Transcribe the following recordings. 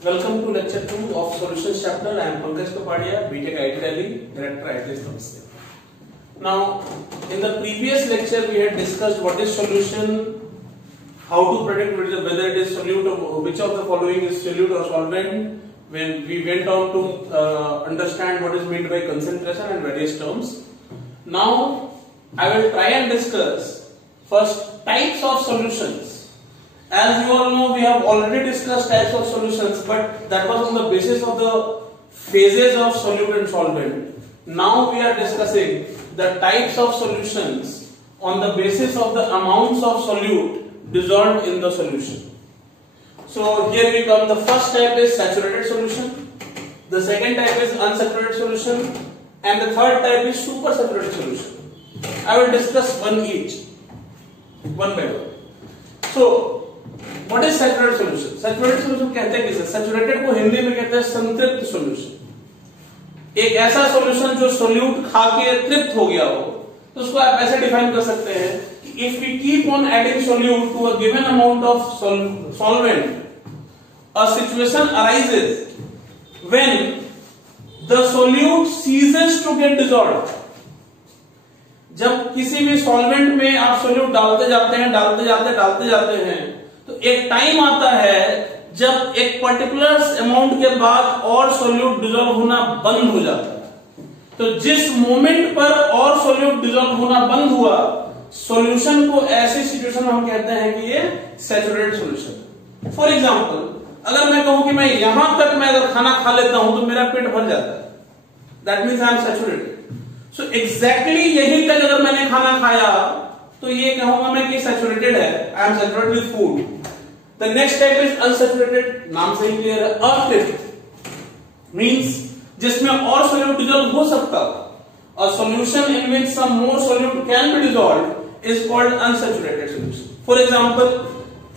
Welcome to lecture 2 of solutions chapter. I am Pankaj Kapadia, BTech IT Delhi, Director IT Systems. Now, in the previous lecture, we had discussed what is solution, how to predict whether it is solute or which of the following is solute or solvent. When we went on to understand what is meant by concentration and various terms. Now, I will try and discuss first types of solutions. As you all know, we have already discussed types of solutions, but that was on the basis of the phases of solute and solvent. Now we are discussing the types of solutions on the basis of the amounts of solute dissolved in the solution. So here we come. The first type is saturated solution, the second type is unsaturated solution, and the third type is supersaturated solution. I will discuss one each, one by one. So what is saturated solution? Saturated solution कहते हैं किसे? Saturated को हिंदी में कहते हैं संतृप्त solution. एक ऐसा सॉल्यूशन जो सोल्यूट खा के तृप्त हो गया हो, तो उसको आप ऐसे डिफाइन कर सकते हैं कि if we keep on adding solute to a given amount of solvent, a situation arises when the solute ceases to get dissolved. जब किसी भी सॉल्वेंट में आप सोल्यूट डालते जाते हैं तो एक टाइम आता है जब एक पर्टिकुलर अमाउंट के बाद और सोल्यूट डिसॉल्व होना बंद हो जाता है। तो जिस मोमेंट पर और सोल्यूट डिसॉल्व होना बंद हुआ, सॉल्यूशन को ऐसी सिचुएशन में हम कहते हैं कि ये सैचुरेटेड सॉल्यूशन। फॉर एग्जांपल, अगर मैं कहूं कि मैं यहां तक मैं अगर खाना खा लेता हूं तो मेरा पेट भर जाता है, that means I am saturated. So exactly यहीं तक अगर मैंने खाना खाया तो ये कहूंगा मैं कि सैचुरेटेड है, I am saturated with food. The next type is unsaturated, नाम से ही क्लियर है। अतृप्त मींस जिसमें और सोल्यूट डिसॉल्व हो सकता हो। A solution in which some more solute can be dissolved is called unsaturated solution. For example,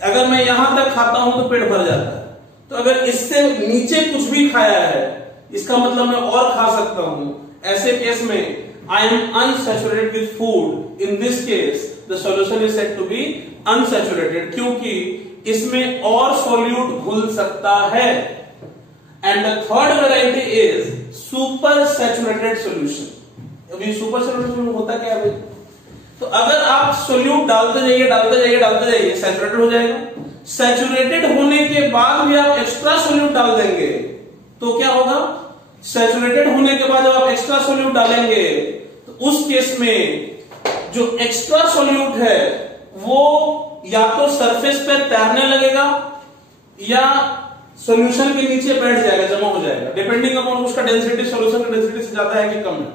अगर मैं यहां तक खाता हूं तो पेट भर जाता है, तो अगर इससे नीचे कुछ भी खाया है इसका मतलब मैं और खा सकता हूं। ऐसे केस में I am unsaturated with food. In this case, the solution is said to be unsaturated क्योंकि इसमें और solute घुल सकता है। And the third variety is supersaturated solution. अभी supersaturated solution होता क्या है? तो अगर आप solute डालते जाइए, saturated हो जाएगा। Saturated होने के बाद भी आप extra solute डाल देंगे तो क्या होगा? सैचुरेटेड होने के बाद जब आप एक्स्ट्रा सोल्यूट डालेंगे तो उस केस में जो एक्स्ट्रा सोल्यूट है वो या तो सरफेस पे तैरने लगेगा या सॉल्यूशन के नीचे बैठ जाएगा, जमा हो जाएगा, डिपेंडिंग अपॉन उसका डेंसिटी सॉल्यूशन की डेंसिटी से ज्यादा है कि कम है।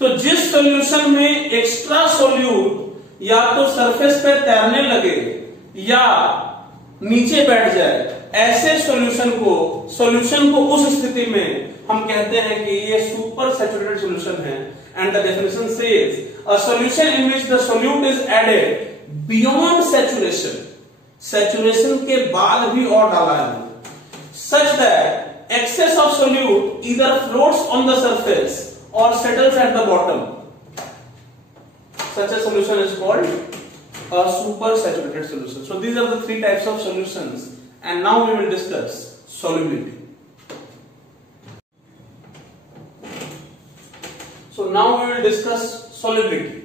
तो जिस सॉल्यूशन में एक्स्ट्रा सोल्यूट या तो सरफेस पे तैरने लगे या नीचे बैठ जाए, ऐसे सॉल्यूशन को उस स्थिति में हम कहते हैं कि ये सुपर सैचुरेटेड सॉल्यूशन है। And the definition says a solution in which the solute is added beyond saturation के बाद भी और डाला है, such that excess of solute either floats on the surface और settles at the bottom. Such a solution is called a super saturated solution. So these are the three types of solutions, and now we will discuss solubility. So now we will discuss solubility.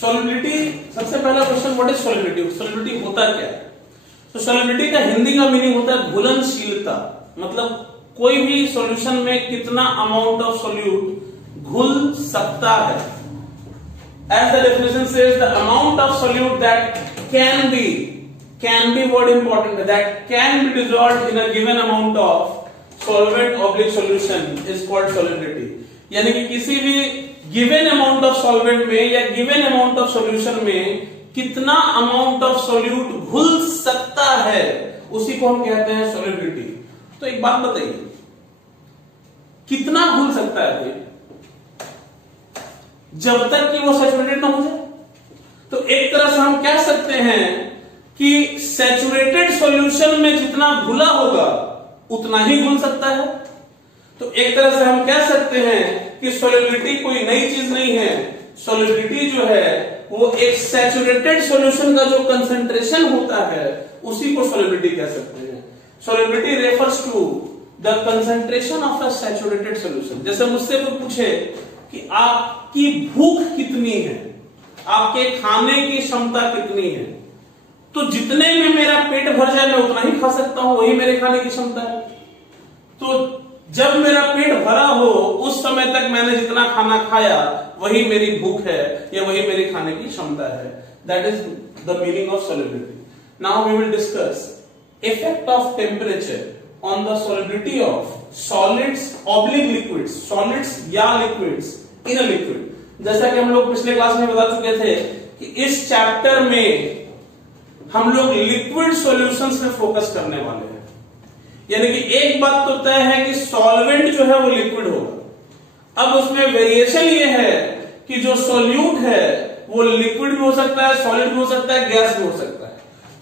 Solubility, सबसे पहला question, what is solubility? solubility होता क्या है? तो solubility का हिंदी का meaning होता है घुलनशीलता, मतलब कोई भी सॉल्यूशन में कितना अमाउंट ऑफ सोल्यूट घुल सकता है। As the definition says, the amount of solute that can be word important, that can be dissolved in a given amount of solvent / solution is called solubility. यानी कि किसी भी given amount of solvent में या given amount of solution में कितना amount of solute घुल सकता है, उसी को हम कहते हैं solubility. तो एक बात बताइए, कितना घुल सकता है? जब तक कि वो सैचुरेटेड ना हो जाए। तो एक तरह से हम कह सकते हैं कि सैचुरेटेड सॉल्यूशन में जितना घुला होगा उतना ही घुल सकता है। तो एक तरह से हम कह सकते हैं कि सॉल्युबिलिटी कोई नई चीज नहीं है। सॉल्युबिलिटी जो है वो एक सैचुरेटेड सॉल्यूशन का जो कंसंट्रेशन होता है उसी को सॉल्युबिलिटी कह सकते हैं। solubility refers to the concentration of a saturated solution। जैसे मुझसे कोई पूछे कि आपकी भूख कितनी है, आपके खाने की क्षमता कितनी है, तो जितने में मेरा पेट भर जाए मैं उतना ही खा सकता हूं, वही मेरे खाने की क्षमता है। तो जब मेरा पेट भरा हो उस समय तक मैंने जितना खाना खाया वही मेरी भूख है या वही मेरी खाने की क्षमता है। That is the meaning of solubility। Now we will discuss effect of temperature on the solubility of solids oblique liquids, solids या liquids in a liquid। जैसा कि हम लोग पिछले क्लास में बता चुके थे कि इस चैप्टर में हम लोग लिक्विड सॉल्यूशंस में फोकस करने वाले हैं। यानी कि एक बात तो तय है कि सॉल्वेंट जो है वो लिक्विड होगा। अब उसमें वेरिएशन ये है कि जो सॉल्यूट है वो लिक्विड भी हो सकता है, सॉलिड भी हो सकता है, गैस भी हो सकता है।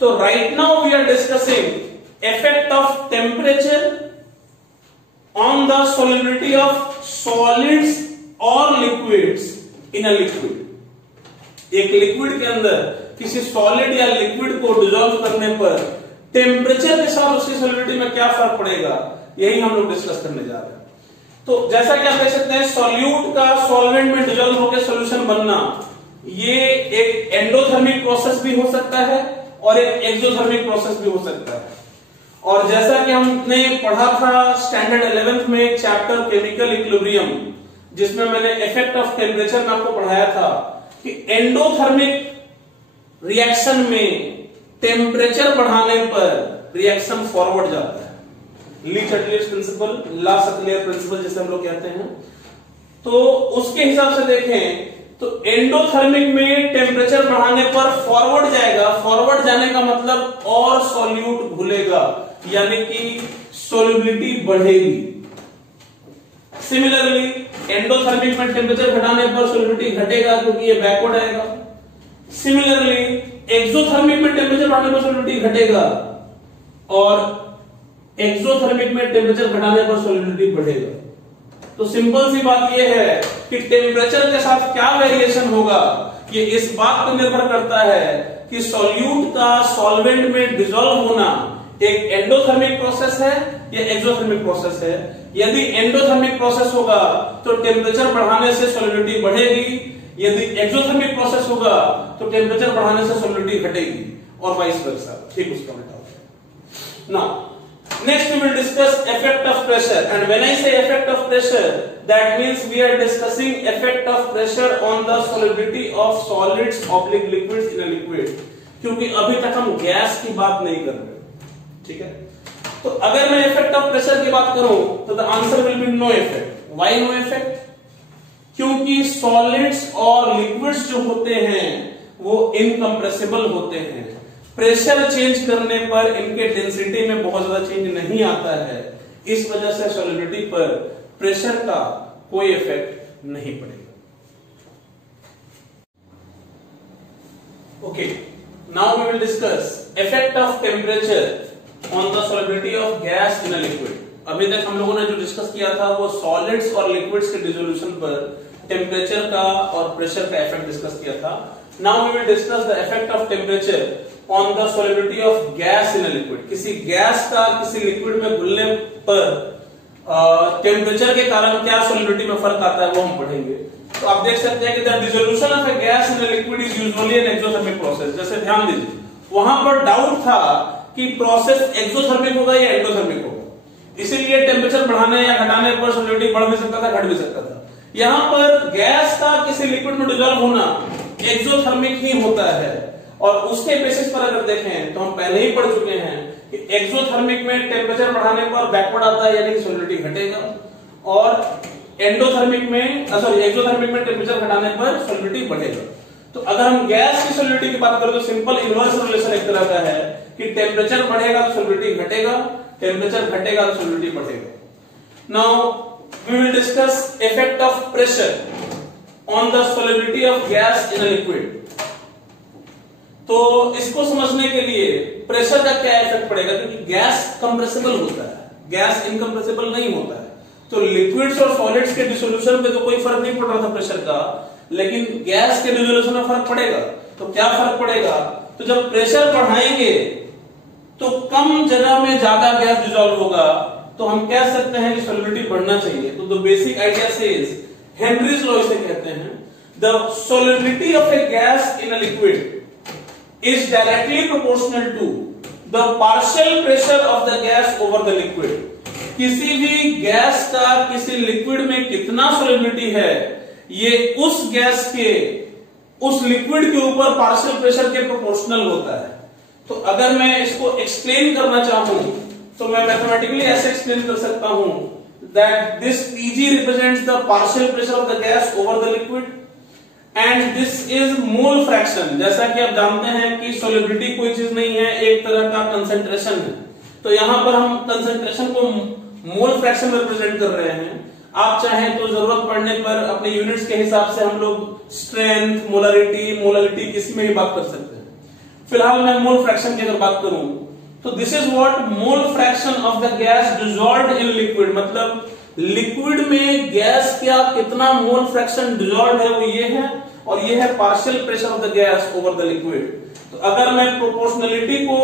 तो right now we are discussing effect of temperature on the solubility of solids और लिक्विड्स इन अ लिक्विड। एक लिक्विड के अंदर किसी सॉलिड या लिक्विड को डिसॉल्व करने पर टेम्परेचर के साथ उसकी सॉलिबिलिटी में क्या फर्क पड़ेगा, यही हम लोग डिस्कस करने जा रहे हैं। तो जैसा कि आप देख सकते हैं, सॉल्यूट का सॉल्वेंट में डिसॉल्व होकर सॉल्यूशन बनना, ये एक एंडोथर्मिक प्रोसेस भी हो सकता है और एक एक्सोथर्मिक प्रोसेस भी हो सकता है। और जैसा कि हमने पढ़ा था स्टैंडर्ड 11th में चैप्टर केमिकल इक्विलिब्रियम, जिसमें मैंने इफेक्ट ऑफ टेम्परेचर में आपको पढ़ाया था कि एंडोथर्मिक रिएक्शन में टेम्परेचर बढ़ाने पर रिएक्शन फॉरवर्ड जाता है। ली चटलियर्स प्रिंसिपल, ला सतलियर प्रिंसिपल जिसे हम लोग कहते हैं। तो उसके हिसाब से देखें तो एंडोथर्मिक में टेम्परेचर बढ़ाने पर फॉरवर्ड जाएगा। फॉरवर्ड जाने का मतलब और सॉल्यूट घुलेगा, यानी कि सॉल्युबिलिटी बढ़ेगी। सिमिलरली एंडोथर्मिक में टेम्परेचर घटाने पर सॉल्युबिलिटी घटेगा क्योंकि ये बैकवर्ड आएगा। सिमिलरली एक्सोथर्मिक में टेम्परेचर बढ़ाने पर सॉल्युबिलिटी घटेगा और एक्सोथर्मिक में टेम्परेचर घटाने पर सॉल्युबिलिटी बढ़ेगा। तो सिंपल सी बात यह है कि टेम्परेचर के साथ क्या वेरिएशन होगा, ये इस बात पर निर्भर करता है कि सॉल्यूट का सॉल्वेंट में डिसॉल्व होना एक एंडोथर्मिक प्रोसेस है या एक्सोथर्मिक प्रोसेस है। यदि एंडोथर्मिक प्रोसेस होगा तो टेम्परेचर बढ़ाने से सॉल्युबिलिटी बढ़ेगी, यदि एक्सोथर्मिक प्रोसेस होगा तो टेम्परेचर बढ़ाने से सॉल्युबिलिटी घटेगी और वाइस वर्सा। ठीक उसका उल्टा होता है। Now next we will discuss effect of pressure, and when I say effect of pressure, that means we are discussing effect of pressure on the solubility of solids oblique liquids in a liquid, क्योंकि अभी तक हम gas की बात नहीं कर रहे। ठीक है, तो अगर मैं effect of pressure की बात करूं तो the answer will be no effect। why no effect? क्योंकि solids और liquids जो होते हैं वो incompressible होते हैं। प्रेशर चेंज करने पर इनके डेंसिटी में बहुत ज्यादा चेंज नहीं आता है, इस वजह से सॉल्युबिलिटी पर प्रेशर का कोई इफेक्ट नहीं पड़ेगा। Okay, now we will discuss effect of temperature on the solubility of gas in a liquid. अभी तक हम लोगों ने जो डिस्कस किया था वो सॉलिड्स और लिक्विड्स के डिसोल्यूशन पर टेम्परेचर का और प्रेशर का इफेक्ट डिस्कस किया था। Now we will discuss the effect of temperature on the solubility of gas in a liquid. किसी गैस का किसी लिक्विड में घुलने पर टेम्परेचर के कारण क्या सॉल्युबिलिटी में फर्क आता है वो हम पढ़ेंगे। तो आप देख सकते हैं कि the dissolution of a gas in a liquid is usually an exothermic process. जैसे ध्यान दीजिए, वहां पर डाउट था कि प्रोसेस एक्सोथर्मिक होगा या एंडोथर्मिक होगा, इसीलिए टेम्परेचर बढ़ाने या घटाने पर सॉल्युबिलिटी बढ़ भी सकता था, घट भी सकता था। यहां पर गैस का किसी लिक्विड में डिसॉल्व होना एक्सोथर्मिक ही होता है, और उसके बेसिस पर अगर देखें तो हम पहले ही पढ़ चुके हैं कि एक्सोथर्मिक में टेम्परेचर बढ़ाने पर बैकवर्ड आता है, यानी कि सॉल्युबिलिटी घटेगा, और एंडोथर्मिक में एक्सोथर्मिक में टेम्परेचर घटाने पर सॉल्युबिलिटी बढ़ेगा। तो अगर हम गैस की सॉल्युबिलिटी की बात करें तो सिंपल इनवर्स रिलेशन एक तरह का है कि टेम्परेचर बढ़ेगा तो सॉल्युबिलिटी घटेगा, टेम्परेचर घटेगा तो सॉल्युबिलिटी बढ़ेगा। Now we will discuss effect of pressure on the solubility of gas in a liquid. तो इसको समझने के लिए प्रेशर का क्या इफेक्ट पड़ेगा, क्योंकि गैस कंप्रेसिबल होता है, गैस इनकंप्रेसिबल नहीं होता है। तो लिक्विड्स और सॉलिड्स के डिसोल्यूशन पे तो कोई फर्क नहीं पड़ रहा था प्रेशर का, लेकिन गैस के डिसोल्यूशन में फर्क पड़ेगा। तो क्या फर्क पड़ेगा, तो जब प्रेशर बढ़ाएंगे तो कम जगह में ज्यादा गैस डिसॉल्व होगा, तो हम कह सकते हैं कि सॉल्युबिलिटी बढ़ना चाहिए। तो the basic idea says, Henry's law इसे कहते हैं, the solubility of a gas in a liquid is directly proportional to the partial pressure of the gas over the liquid. किसी भी गैस का किसी लिक्विड में कितना सॉल्युबिलिटी है, ये उस गैस के उस लिक्विड के ऊपर पार्शियल प्रेशर के प्रोपोर्शनल होता है। तो अगर मैं इसको एक्सप्लेन करना चाहूं तो मैं मैथमेटिकली ऐसे एक्सप्लेन कर सकता हूं that this Pg represents the partial pressure of the gas over the liquid and this is mole fraction. जैसा कि आप जानते हैं कि सॉल्युबिलिटी कोई चीज नहीं है, एक तरह का कंसंट्रेशन है। तो यहां पर हम कंसंट्रेशन को मोल फ्रैक्शन में रिप्रेजेंट कर रहे हैं। आप चाहें तो जरूरत पड़ने पर अपने यूनिट्स के हिसाब से हम लोग स्ट्रेंथ, मोलारिटी किसी में भी बात कर सकते हैं। फिलहाल मैं मोल फ्रैक्शन की अगर बात करूं तो this is what mole fraction of the gas dissolved in liquid, मतलब लिक्विड में गैस का कितना मोल फ्रैक्शन डिसॉल्व्ड है वो ये है, और ये है partial pressure of the gas over the liquid. तो अगर मैं प्रोपोर्शनलिटी को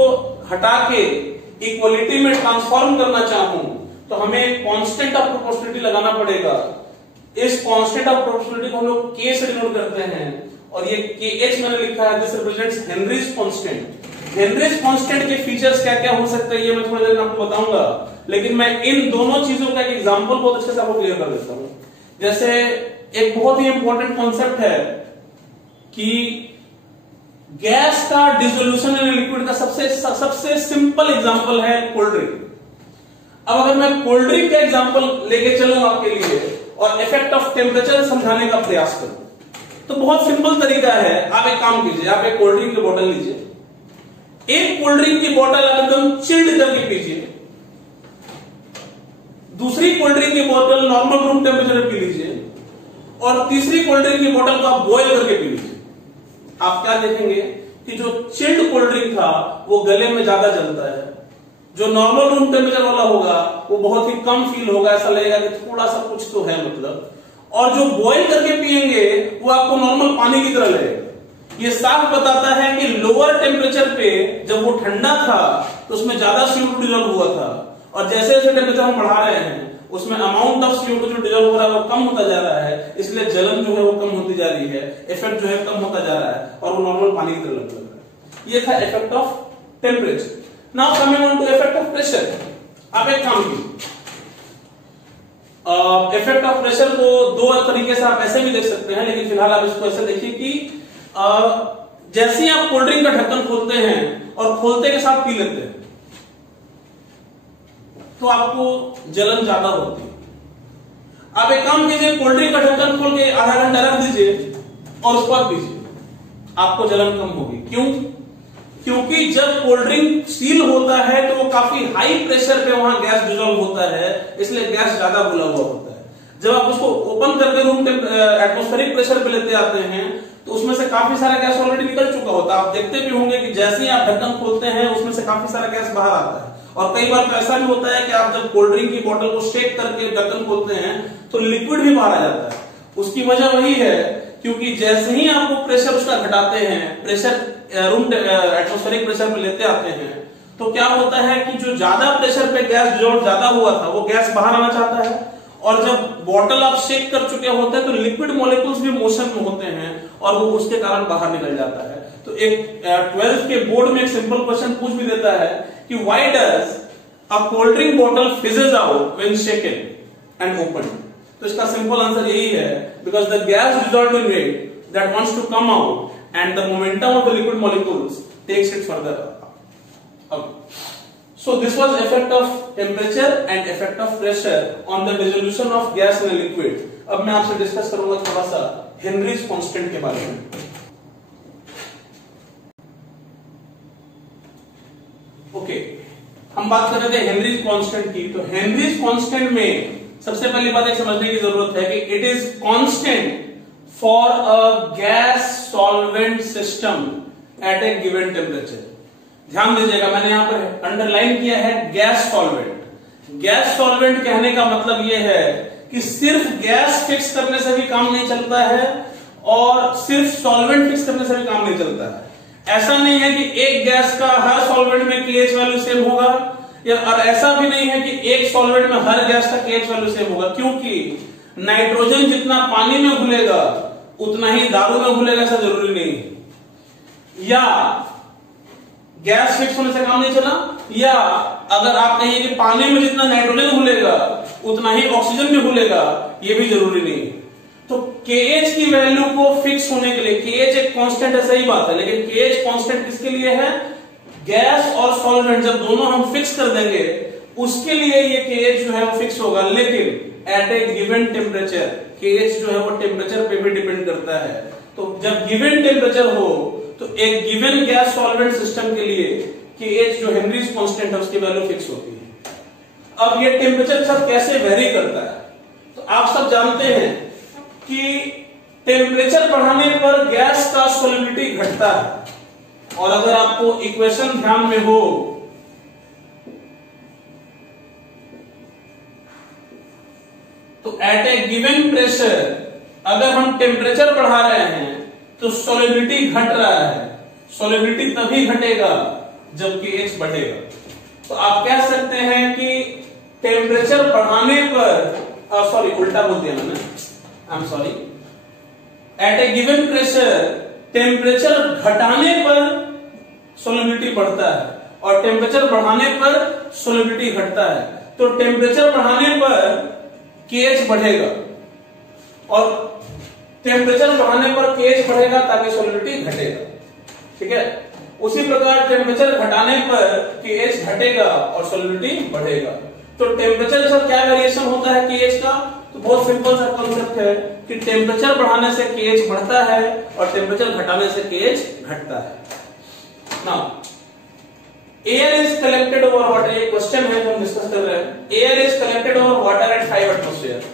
हटा के इक्वलिटी में ट्रांसफॉर्म करना चाहूं तो हमें कांस्टेंट ऑफ प्रोपोर्शनलिटी लगाना पड़ेगा। इस कांस्टेंट ऑफ प्रोपोर्शनलिटी को हम लोग K से डिनोट करते हैं, और ये KH मैंने लिखा है, this represents Henrys constant. Henrys constant के फीचर्स क्या क्या हो सकते हैं ये मैं थोड़ी देर में आपको बताऊंगा, लेकिन मैं इन दोनों चीजों का एक एग्जांपल बहुत अच्छे से आपको क्लियर कर देता हूं। जैसे एक बहुत ही इंपॉर्टेंट कॉन्सेप्ट है कि गैस का डिसोल्यूशन इन लिक्विड का सबसे सिंपल एग्जांपल है कोल्ड ड्रिंक। अब अगर मैं कोल्ड ड्रिंक का एग्जांपल लेके चलूं आपके लिए और इफेक्ट ऑफ टेम्परेचर समझाने का प्रयास करूं तो बहुत सिंपल तरीका है। आप एक काम कीजिए, आप एक कोल्ड ड्रिंक की बोतल लीजिए, एक कोल्ड ड्रिंक की बोतल एकदम चिल्ड करके पीजिए, दूसरी कोल्ड ड्रिंक की बोतल नॉर्मल रूम टेम्परेचर पे पी लीजिए, और तीसरी कोल्ड ड्रिंक की बोतल को आप बॉयल करके पी लीजिए। आप क्या देखेंगे कि जो चिल्ड कोल्ड ड्रिंक था वो गले में ज्यादा जलता है, जो नॉर्मल रूम टेम्परेचर वाला होगा वो बहुत ही कम फील होगा, ऐसा लगेगा कि थोड़ा सा कुछ तो है मतलब, और जो बॉयल करके पिएंगे वो आपको नॉर्मल पानी की तरह लगेगा। ये साफ बताता है कि लोअर टेम्परेचर पे जब वो ठंडा था तो उसमें ज्यादा CO2 डिसॉल्व हुआ था, और जैसे जैसे टेम्परेचर हम बढ़ा रहे हैं उसमें अमाउंट ऑफ CO2 जो डिसॉल्व हो रहा है वो कम होता जा रहा है, इसलिए जलन जो है वो कम होती जा रही है, इफेक्ट जो है कम होता जा रहा है, और वो नॉर्मल पानी की तरह लग रहा है। ये था effect of temperature. Now coming on to effect of pressure. आप एक काम कीजिए, इफेक्ट ऑफ प्रेशर को दो तरीके से आप ऐसे भी देख सकते हैं, लेकिन फिलहाल आप इसको ऐसे देखिए कि जैसे ही आप कोल्ड ड्रिंक का ढक्कन खोलते हैं और खोलते के साथ पी लेते हैं तो आपको जलन ज्यादा होती है। आप एक काम कीजिए, कोल्ड ड्रिंक का ढक्कन खोल के आधा घंटा रख दीजिए और उसके बाद पीजिए, आपको जलन कम होगी। क्यों? क्योंकि जब कोल्ड ड्रिंक सील होता है तो वो काफी हाई प्रेशर पे वहां गैस डिसॉल्व होता है, इसलिए गैस ज्यादा घुला हुआ होता है। जब आप उसको ओपन करके रूम एटमॉस्फेरिक प्रेशर पे लेते आते हैं तो उसमें से काफी सारा गैस ऑलरेडी निकल चुका होता है। आप देखते भी होंगे कि जैसे ही आप ढक्कन खोलते हैं उसमें से काफी सारा गैस बाहर आता है, और कई बार तो ऐसा भी होता है कि आप जब कोल्ड ड्रिंक की बोतल को शेक करके ढक्कन खोलते हैं तो लिक्विड भी बाहर आ जाता है। उसकी वजह वही है क्योंकि जैसे ही आप वो प्रेशर उसका घटाते हैं, प्रेशर रूम एटमॉस्फेरिक प्रेशर पे लेते आते हैं, तो क्या होता है कि जो ज्यादा प्रेशर पे गैस डिसॉल्व ज्यादा हुआ था वो गैस बाहर आना चाहता है, और जब बॉटल आप शेक कर चुके होते हैं तो लिक्विड मॉलिक्यूल्स भी मोशन में होते हैं और वो उसके कारण बाहर निकल जाता है। तो एक 12th के बोर्ड में एक सिंपल क्वेश्चन पूछ भी देता है कि why does a cold drink bottle fizzes out when shaken and open. तो इसका सिंपल आंसर यही है, because the gas dissolved in wet that wants to come out and the momentum of the liquid molecules takes it further up. So this was effect of temperature and effect of pressure on the dissolution of gas in a liquid. अब मैं आपसे discuss करूंगा थोड़ा सा Henrys constant के बारे में। Okay, हम बात कर रहे थे हेनरीज कांस्टेंट की। तो हेनरीज कांस्टेंट में सबसे पहली बात एक समझने की जरूरत है कि it is constant for a gas solvent system at a given temperature। ध्यान दीजिएगा, मैंने यहां पर अंडरलाइन किया है गैस सॉल्वेंट। गैस सॉल्वेंट कहने का मतलब यह है कि सिर्फ गैस फिक्स करने से भी काम नहीं चलता है और सिर्फ सॉल्वेंट फिक्स करने से भी काम नहीं चलता है। ऐसा नहीं है कि एक गैस का हर सॉल्वेंट में KH वैल्यू सेम होगा, या और ऐसा भी नहीं है कि एक सॉल्वेंट में हर गैस का KH वैल्यू सेम होगा, क्योंकि नाइट्रोजन जितना पानी में घुलेगा उतना ही दारू में घुलेगा, ऐसा जरूरी नहीं। या गैस फिक्स होने से काम नहीं चला, या अगर आप कहिए कि पानी में जितना नाइट्रोजन घुलेगा उतना ही ऑक्सीजन भी घुलेगा, ये भी जरूरी नहीं। तो KH की वैल्यू को फिक्स होने के लिए, KH एक कांस्टेंट है, सही बात है, लेकिन KH कांस्टेंट किसके लिए है? गैस और सॉल्वेंट जब दोनों हम फिक्स कर देंगे उसके लिए ये KH जो है वो फिक्स होगा। लेकिन eight a given temperature KH जो है वो टेम्परेचर पे भी डिपेंड करता है। तो जब गिवन टेम्परेचर हो तो एक गिवन गैस सॉल्वेंट सिस्टम के लिए KH जो हेनरीज कांस्टेंट है उसकी वैल्यू फिक्स होती है। अब ये टेम्परेचर सब कैसे वेरी करता है? तो आप सब जानते हैं कि टेम्परेचर बढ़ाने पर गैस का सॉल्युबिलिटी घटता है, और अगर आपको इक्वेशन ध्यान में हो तो एट ए गिवन प्रेशर अगर हम टेम्परेचर बढ़ा रहे हैं तो सॉल्युबिलिटी घट रहा है। सॉल्युबिलिटी तभी घटेगा जब KH बढ़ेगा। तो आप कह सकते हैं कि टेम्परेचर बढ़ाने पर, सॉरी उल्टा बोल दिया मैंने, I am sorry, at a given pressure temperature घटाने पर सॉल्युबिलिटी बढ़ता है और टेम्परेचर बढ़ाने पर सॉल्युबिलिटी घटता है। तो टेम्परेचर बढ़ाने पर KH बढ़ेगा और टेम्परेचर बढ़ाने पर KH बढ़ेगा ताकि सॉल्युबिलिटी घटेगा, ठीक है। उसी प्रकार टेम्परेचर घटाने पर KH घटेगा और सॉल्युबिलिटी बढ़ेगा। तो टेम्परेचर से क्या वेरिएशन होता है KH का? तो बहुत सिंपल सा कॉन्सेप्ट है कि टेम्परेचर बढ़ाने से KH बढ़ता है और टेम्परेचर घटाने से KH घटता है। Now air is collected over water, ये क्वेश्चन है जो हम डिस्कस कर रहे हैं। Air is collected over water at 5 atmosphere.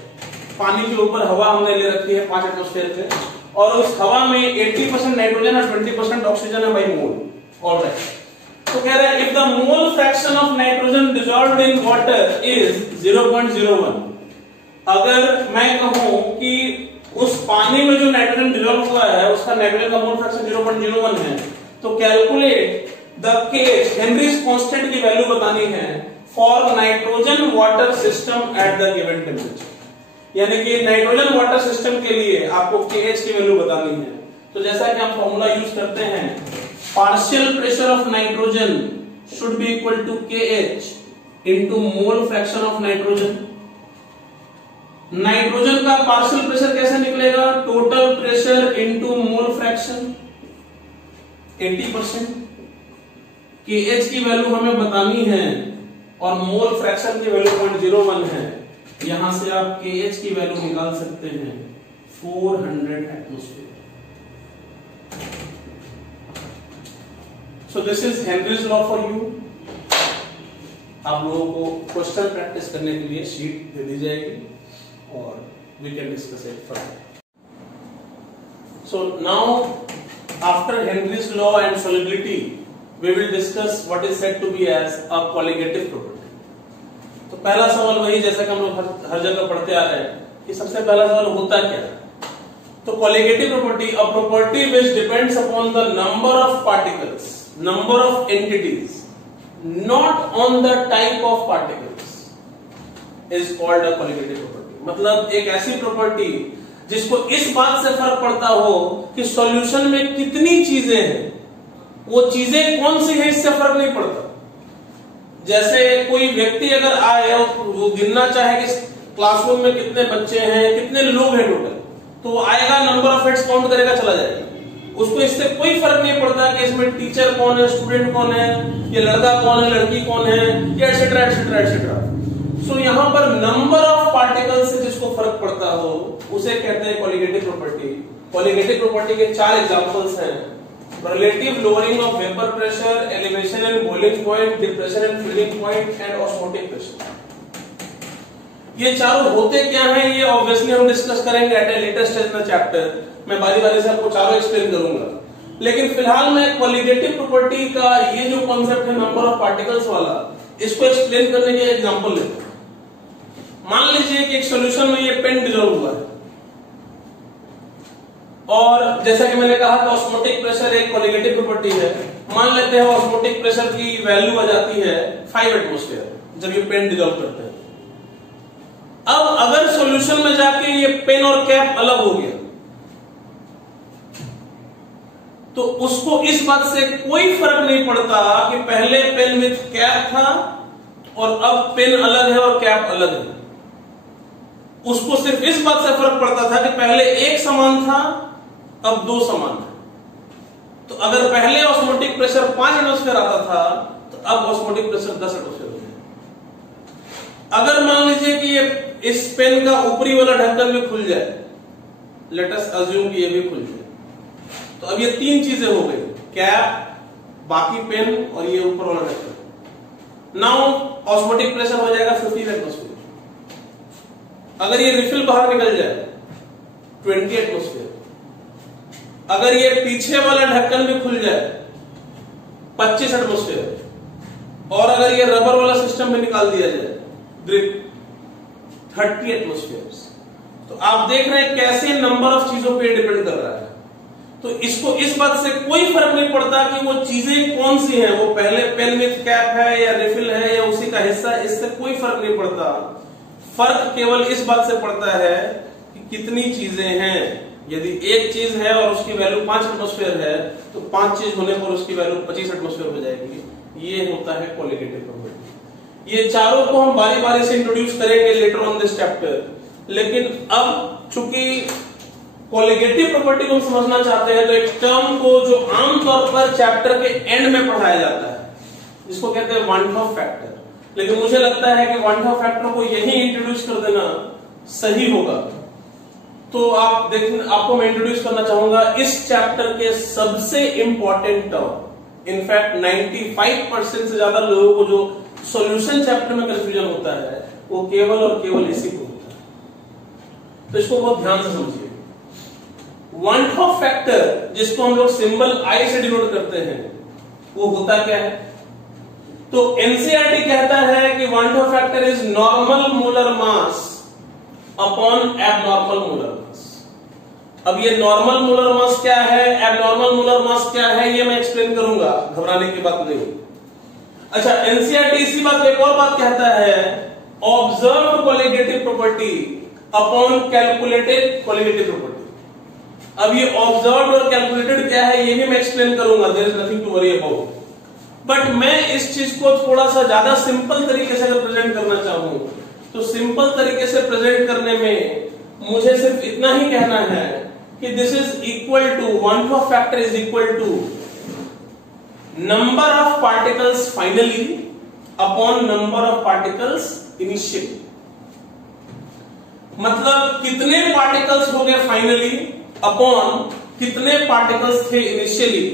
पानी के ऊपर हवा हमने ले रखी है 5 एटमॉस्फेयर पे, और उस हवा में 80% नाइट्रोजन और 20% ऑक्सीजन है बाई मोल। ऑलराइट, तो कह रहे हैं if the mole fraction of nitrogen dissolved in water is 0.01, अगर मैं कहूं कि उस पानी में जो नाइट्रोजन डिसॉल्व हुआ है उसका नाइट्रोजन का मोल फ्रैक्शन 0.01 है, तो calculate the KH Henrys constant की वैल्यू बतानी है for nitrogen water system at the given temperature. यानी कि नाइट्रोजन वाटर सिस्टम के लिए आपको KH की वैल्यू बतानी है। तो जैसा कि हम फॉर्मूला यूज करते हैं, partial pressure of nitrogen should be equal to KH into mole fraction of nitrogen. Nitrogen का पार्शियल प्रेशर कैसे निकलेगा? Total pressure into mole fraction 80%। KH की वैल्यू हमें बतानी है और मोल फ्रैक्शन की वैल्यू 0.01 है। यहां से आप KH की वैल्यू निकाल सकते हैं 400 atmosphere. So this is Henry's law for you. आप लोगों को क्वेश्चन प्रैक्टिस करने के लिए शीट दे दी जाएगी और we can discuss it further. So now after Henry's law and solubility we will discuss what is said to be as a colligative property। तो पहला सवाल वही जैसा कि हम लोग हर जगह पढ़ते आ रहे हैं कि सबसे पहला सवाल होता क्या है? तो colligative property, a property which depends upon the number of particles, number of entities, not on the type of particles, is called a colligative property। मतलब एक ऐसी प्रॉपर्टी जिसको इस बात से फर्क पड़ता हो कि सॉल्यूशन में कितनी चीजें हैं, वो चीजें कौन सी है इससे फर्क नहीं पड़ता। जैसे कोई व्यक्ति अगर आए और वो गिनना चाहे कि क्लासरूम में कितने बच्चे हैं, कितने लोग हैं टोटल, तो वो आएगा, नंबर ऑफ हेड्स काउंट करेगा, चला जाएगा। उसको इससे कोई फर्क नहीं पड़ता कि इसमें टीचर कौन है, स्टूडेंट कौन है, ये लड़का कौन है, लड़की कौन है, ये एटसेट्रा एटसेट्रा एटसेट्रा। सो यहाँ पर नंबर ऑफ पार्टिकल से जिसको फर्क पड़ता हो उसे कहते हैं कॉलिगेटिव प्रॉपर्टी। कॉलिगेटिव प्रॉपर्टी के 4 एग्जांपल्स हैं: relative lowering of vapor pressure, elevation and boiling point, depression and filling point and osmotic pressure। ये चारों होते क्या हैं ये ऑब्वियसली हम डिस्कस करेंगे एट ए लेटेस्ट स्टेज में चैप्टर। मैं बारी बारी से आपको चारों एक्सप्लेन करूंगा, लेकिन फिलहाल मैं कॉलिगेटिव प्रॉपर्टी का ये जो कॉन्सेप्ट है नंबर ऑफ पार्टिकल्स वाला, इसको एक्सप्लेन करने के एग्जांपल लेते हैं। मान लीजिए कि एक सॉल्यूशन में ये पेन डिसॉल्व हुआ है और जैसा कि मैंने कहा कि ऑस्मोटिक प्रेशर एक कोलिगेटिव प्रॉपर्टी है। मान लेते हैं ऑस्मोटिक प्रेशर की वैल्यू आ जाती है 5 एटमॉस्फेयर जब ये पेन डिजॉल्व करते हैं। अब अगर सॉल्यूशन में जाके ये पेन और कैप अलग हो गया तो उसको इस बात से कोई फर्क नहीं पड़ता कि पहले पेन विथ कैप था और अब पेन अलग है और कैप अलग है। उसको सिर्फ इस बात से फर्क पड़ता था कि पहले एक समान था अब 2 समान है। तो अगर पहले ऑस्मोटिक प्रेशर 5 एटमॉस्फेयर आता था तो अब ऑस्मोटिक प्रेशर 10 एटमॉस्फेयर हो गया। अगर मान लीजिए कि ये इस पेन का ऊपरी वाला ढक्कन भी खुल जाए, लेट अस अज्यूम कि ये भी खुल जाए, तो अब ये 3 चीजें हो गई, कैप, बाकी पेन और ये ऊपर वाला ढक्कन। नाउ ऑस्मोटिक प्रेशर हो जाएगा 15 एटमॉस्फेयर। अगर ये रिफिल बाहर निकल जाए 20 एटमॉस्फेयर। अगर ये पीछे वाला ढक्कन भी खुल जाए 25 एटमॉस्फेयर। और अगर ये रबर वाला सिस्टम भी निकाल दिया जाए ग्रिप 30 एटमॉस्फेयर। तो आप देख रहे हैं कैसे नंबर ऑफ चीजों पे डिपेंड कर रहा है। तो इसको इस बात से कोई फर्क नहीं पड़ता कि वो चीजें कौन सी हैं, वो पहले पेन विथ कैप है या रिफिल है या उसी का हिस्सा, इससे कोई फर्क नहीं पड़ता। फर्क केवल इस बात से पड़ता है कि कितनी चीजें हैं। यदि एक चीज है और उसकी वैल्यू 5 एटमॉस्फेयर है तो 5 चीज होने पर उसकी वैल्यू 25 एटमॉस्फेयर हो जाएगी। ये होता है कोलिगेटिव प्रॉपर्टी। ये चारों को हम बारी बारी से इंट्रोड्यूस करेंगे लेटर ऑन दिस चैप्टर। लेकिन अब चूंकि कोलिगेटिव प्रॉपर्टी को हम समझना चाहते हैं तो एक टर्म को जो आमतौर पर चैप्टर के एंड में पढ़ाया जाता है जिसको कहते हैं वन ऑफ फैक्टर। लेकिन मुझे लगता है कि वन ऑफ फैक्टर को यही इंट्रोड्यूस कर देना सही होगा। तो आप देखें, आपको मैं इंट्रोड्यूस करना चाहूंगा इस चैप्टर के सबसे इंपॉर्टेंट टर्म। इनफैक्ट 95% से ज्यादा लोगों को जो सॉल्यूशन चैप्टर में कंफ्यूजन होता है वो केवल और केवल इसी को होता है। तो इसको बहुत ध्यान से समझिए। वन ऑफ फैक्टर जिसको हम लोग सिंबल आई से डिनोट करते हैं वो होता क्या है? तो एनसीईआरटी कहता है कि one Hoff factor is normal molar mass upon abnormal molar mass. अब ये नॉर्मल मोलर मास क्या है, एबनॉर्मल मोलर मास क्या है, ये मैं एक्सप्लेन करूंगा, घबराने की बात नहीं। अच्छा, एनसीईआरटी इसी बात पे एक और बात कहता है, observed colligative property upon calculated colligative property. अब ये ऑब्जर्व्ड और कैलकुलेटेड क्या है ये भी मैं एक्सप्लेन करूंगा, there is nothing to worry about. But मैं इस चीज को थोड़ा सा ज्यादा सिंपल तरीके से अगर प्रेजेंट करना चाहूं तो सिंपल तरीके से प्रेजेंट करने में मुझे सिर्फ इतना ही कहना है कि this is equal to van't Hoff factor is equal to number of particles finally upon number of particles initially. मतलब कितने पार्टिकल्स हो गए फाइनली अपॉन कितने पार्टिकल्स थे इनिशियली,